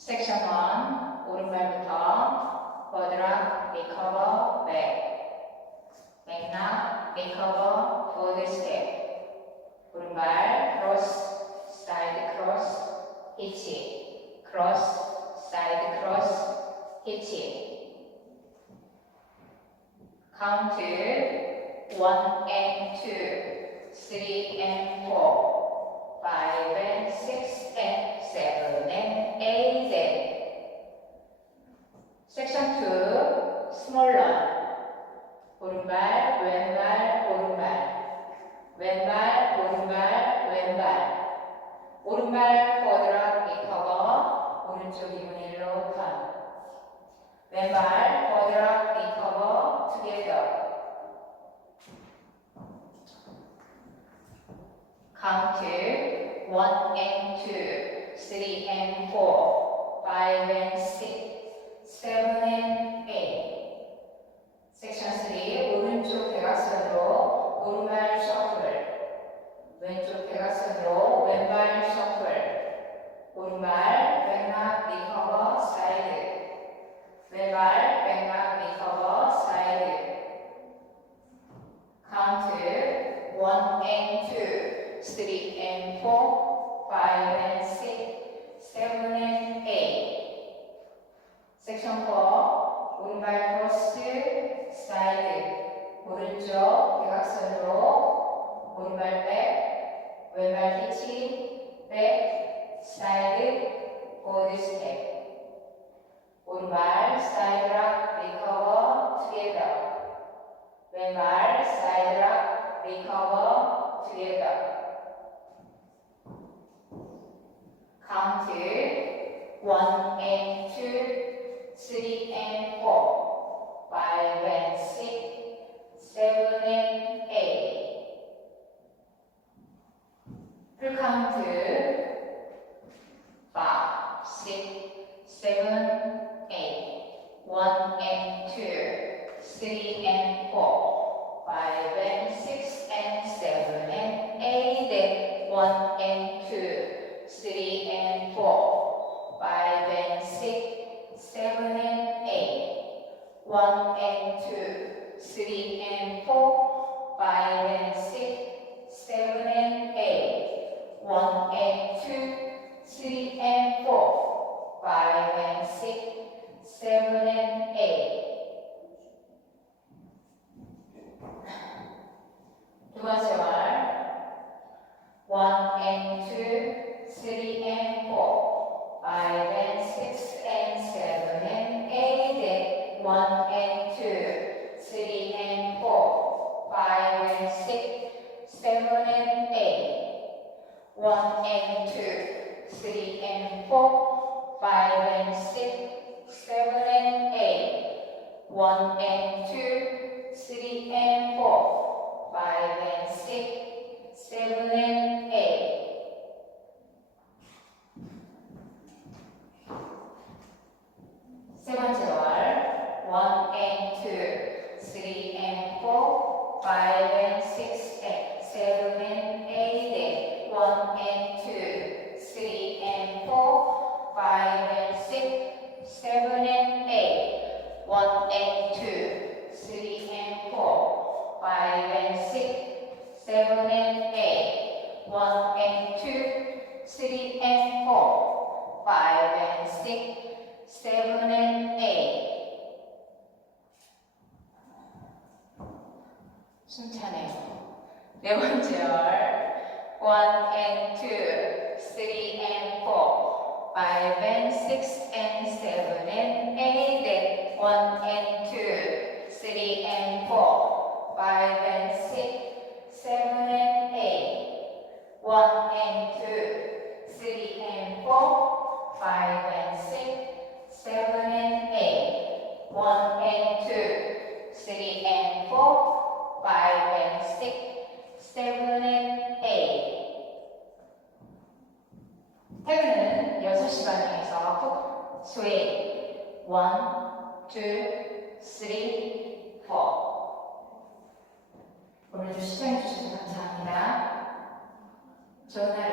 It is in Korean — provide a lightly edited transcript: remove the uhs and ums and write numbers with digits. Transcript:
섹션 1 오른발부터 버드락, 리커버, 백 맥락, 리커버, 포드 스텝 오른발 크로스, 사이드 크로스, 히치 크로스, 사이드 크로스, 히치 카운트 1 and 2 3 and 4 5 and 6 and 7 and 8 and 섹션 2 스몰 런 오른발, 왼발, 오른발 왼발, 오른발, 왼발 오른발 버드락 리커버 오른쪽 2분의 1로 턴 왼발 버드락 리커버 투게더 카운트 1 and 2 3 and 4 5 and 6 7 and 8 섹션 3 오른쪽 대각선으로 오른발 셔플 왼쪽 대각선으로 왼발 셔플 오른발 백락 리커버 사이드 왼발 백락 리커버 사이드 카운트 1 and 2 3 and 4 5 and 6 7 and 8 섹션 4 오른발 크로스 사이드 오른쪽 대각선으로 오른발 백 왼발 히치 백 사이드 보드 스텝 오른발 사이드락 리커버 투게더 왼발 사이드락 리커버 투게더 카운트 1 and 2 3 and 4 5 and 6 7 and 8 풀 카운트 5 6 7 8 1 and 2 3 and 4 5 and 6 and 7 and 8 and 1 and 2 3 and 4 5 and 6 7 and 8 1 and 2 3 and 4 5 and 6 7 and 8 1 and 2 3 and 4 5 and 6 7 and 8 두 번째 말 1 and 2 3 and 4 5 and 6 and 7 and 8 and 1 and 2 3 and 4 5 and 6 7 and 8 1 and 2 3 and 4 5 and 6 7 and 8 1 and 2 3 and 4 5 and 6 7 and 8 세 번째 월 1 and 2 3 and 4 5 and 6 and 7 and 8 and 1 and 2 3 and 4 5 and 6 7 and 8 1 and 2 3 and 4 5 and 6 7 and 8 1 and 2 3 and 4 5 and 6 7 and 8 순차네요. 네 번째 월 1 and 2 3 and 4 5 and 6 and 7 and 8 and 1 and 2 3 and 4 5 and 6 7 and 8 1 and 2 3 and 4 5 and 6 7 and 8 1 and 2 3 and 4 5 and 6 7 and 8 태그는 6시 반경에서 푹 스웨이 1, 2, 3, 4 오늘도 시청해주셔서 감사합니다. 좋은 하루